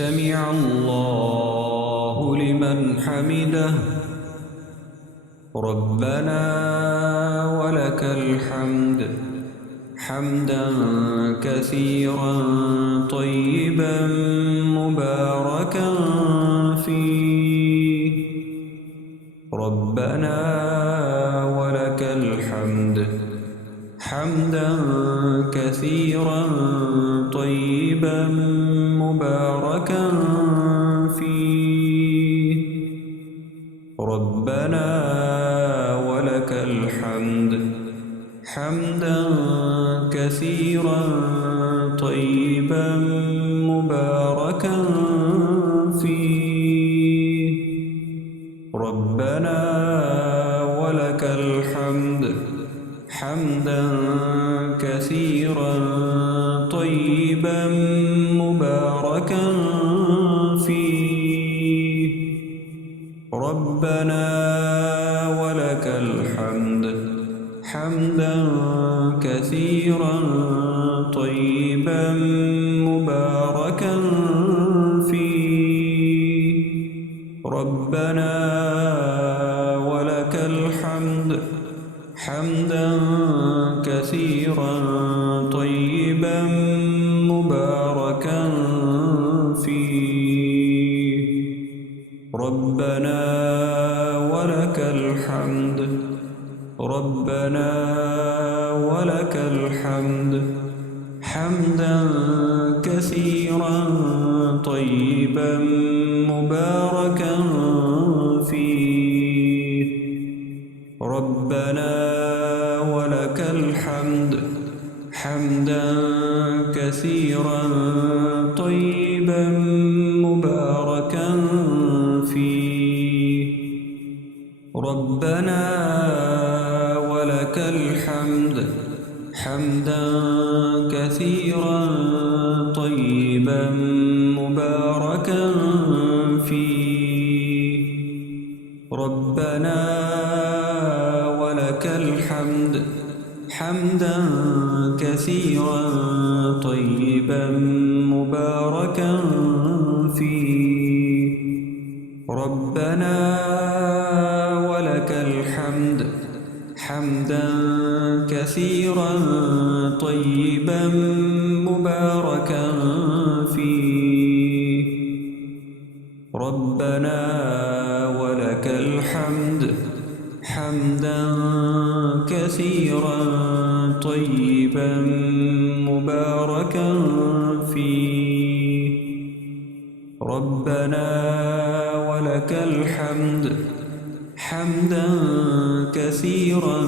سمع الله لمن حمده ربنا ولك الحمد حمدا كثيرا طيبا مباركا فيه ربنا ولك الحمد حمدا كثيرا طيبا مباركا فيه ربنا ولك الحمد حمدا كثيرا طيبا مباركا فيه ربنا ولك الحمد حمدا كثيرا طيبا مباركا فيه ربنا ولك الحمد حمدا كثيرا طيبا مباركا فيه ربنا ولك الحمد حمدا كثيرا طيبا مباركا فيه ربنا ولك الحمد ربنا ولك الحمد حمدا كثيرا طيبا مباركا فيه ربنا ولك الحمد حمدا كثيرا طيبا مباركا فيه ربنا ولك الحمد حمدا كثيرا طيبا مباركا فيه ربنا ولك الحمد حمدا كثيرا طيبا مباركا فيه ربنا ولك الحمد حمدا كثيرا طيبا مباركا فيه ربنا ولك الحمد حمدا كثيرا طيبا مباركا فيه ربنا ولك الحمد حمدا كثيرا